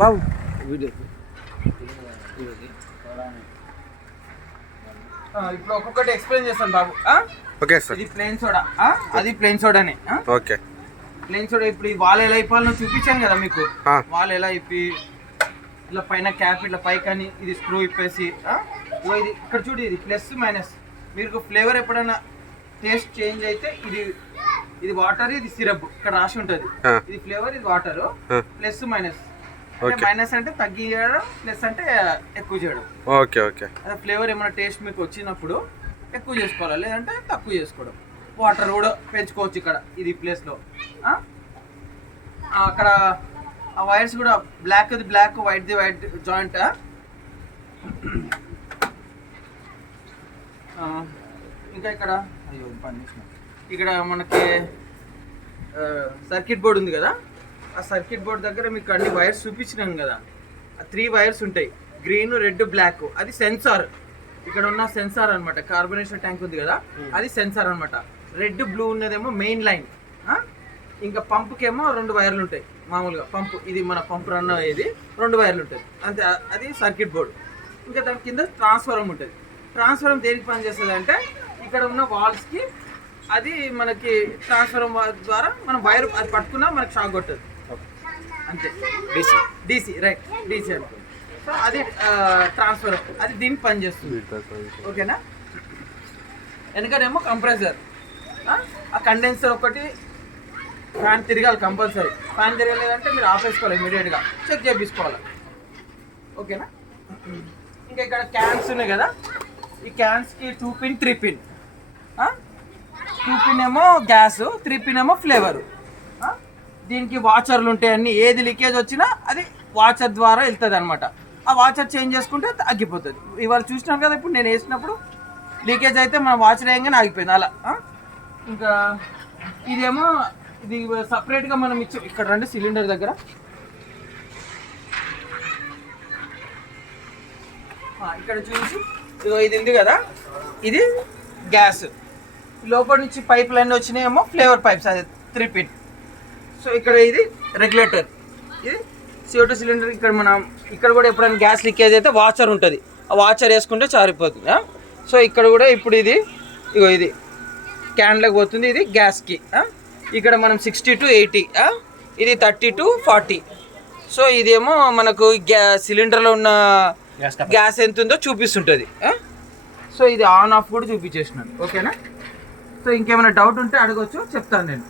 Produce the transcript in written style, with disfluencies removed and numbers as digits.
బాబు video ఇప్పుడు ఒక్కొక్కటి explain చేస్తాను బాబు. Okay sir. ఇది ప్లెయిన్ సోడా, అది ప్లెయిన్ సోడానే. ఓకే. ప్లెయిన్ సోడా ఇప్పుడు ఈ వాల్ ఎలా ఇప్పాలో చూపించాను కదా మీకు. వాల్ ఎలా ఇప్పి ఇలా పైన క్యాప్ ఇట్లా పైకని ఇది స్క్రూ ఇప్పేసి ఇది ఇక్కడ చూడు, ఇది ప్లస్ మైనస్. మీకు ఫ్లేవర్ ఎప్పుడైనా టేస్ట్ చేంజ్ అయితే ఇది వాటర్, ఇది సిరప్ ఇక్కడ రాసి ఉంటుంది. ఇది ఫ్లేవర్, ఇది వాటర్. ప్లస్ మైనస్, మైనస్ అంటే తగ్గియడం, ప్లస్ అంటే ఎక్కువ చేయడం. Okay okay. అదే ఫ్లేవర్ ఏమైనా టేస్ట్ మీకు వచ్చినప్పుడు ఎక్కువ చేసుకోవాలి, లేదంటే తక్కువ చేసుకోవడం. వాటర్ కూడా పెంచుకోవచ్చు ఇక్కడ ఇది ప్లేస్లో. అక్కడ ఆ వైర్స్ కూడా black the black, white the white joint. ఇంకా ఇక్కడ అయ్యో ఇక్కడ మనకి సర్క్యూట్ బోర్డ్ ఉంది కదా, ఆ సర్క్యూట్ బోర్డ్ దగ్గర మీకు అన్ని వైర్స్ చూపించినాను కదా. ఆ 3 వైర్స్ ఉంటాయి, గ్రీన్, రెడ్, బ్లాక్. అది సెన్సార్. ఇక్కడ ఉన్న సెన్సార్ అనమాట. కార్బొనేషన్ ట్యాంక్ ఉంది కదా, అది సెన్సార్ అనమాట. రెడ్, బ్లూ ఉన్నదేమో మెయిన్ లైన్. ఇంకా పంపుకేమో 2 వైర్లు ఉంటాయి మామూలుగా. పంపు, ఇది మన పంపు రన్ అయ్యేది, 2 వైర్లు ఉంటాయి అంతే. అది సర్క్యూట్ బోర్డు. ఇంకా దాని కింద ట్రాన్స్ఫార్మర్ ఉంటుంది. ట్రాన్స్ఫార్మర్ దేనికి పనిచేస్తుంది అంటే ఇక్కడ ఉన్న వాల్స్కి అది మనకి ట్రాన్స్ఫార్మర్ ద్వారా మనం వైర్ అది పట్టుకున్నా మనకి షాక్ కొట్టదు అంతే. డీసీ రైట్, డీసీ అనుకోండి. సో అది ట్రాన్స్ఫర్, అది దీనికి పనిచేస్తుంది. ఓకేనా. వెనకనేమో కంప్రెసర్. ఆ కండెన్సర్ ఒకటి, ఫ్యాన్ తిరగాలి కంపల్సరీ. ఫ్యాన్ తిరగలేదంటే మీరు ఆపేసుకోవాలి, ఇమీడియట్గా చెక్ చేయించుకోవాలి. ఓకేనా. ఇంకా ఇక్కడ క్యాన్స్ ఉన్నాయి కదా, ఈ క్యాన్స్కి 2 పిన్ 3 పిన్. 2 పిన్ ఏమో గ్యాస్, 3 పిన్ ఏమో ఫ్లేవరు. దీనికి వాచర్లు ఉంటాయి అన్ని. ఏది లీకేజ్ వచ్చినా అది వాచర్ ద్వారా వెళ్తుంది అనమాట. ఆ వాచర్ చేంజ్ చేసుకుంటే తగ్గిపోతుంది. ఇవాళ చూసినాం కదా, ఇప్పుడు నేను వేసినప్పుడు లీకేజ్ అయితే మన వాచర్ వేయంగానే ఆగిపోయింది అలా. ఇంకా ఇదేమో ఇది సపరేట్గా మనం ఇచ్చి ఇక్కడ రండి సిలిండర్ దగ్గర. ఇక్కడ చూసి ఇది ఉంది కదా, ఇది గ్యాస్. లోపల నుంచి పైప్ లైన్ వచ్చినాయేమో ఫ్లేవర్ పైప్స్, అది 3 పిన్. సో ఇక్కడ ఇది రెగ్యులేటర్, ఇది CO2 సిలిండర్. ఇక్కడ కూడా ఎప్పుడైనా గ్యాస్ లీకేజ్ అయితే వాచర్ ఉంటుంది, ఆ వాచర్ వేసుకుంటే చారిపోతుంది. సో ఇక్కడ కూడా ఇప్పుడు ఇది క్యాన్లకు పోతుంది, ఇది గ్యాస్కి. ఇక్కడ మనం 60 to 80, ఇది 30 to 40. సో ఇదేమో మనకు సిలిండర్లో ఉన్న గ్యాస్ ఎంత ఉందో చూపిస్తుంటుంది. సో ఇది ఆన్ ఆఫ్ కూడా చూపించేసినాను. ఓకేనా. సో ఇంకేమైనా డౌట్ ఉంటే అడగచ్చు, చెప్తాను నేను.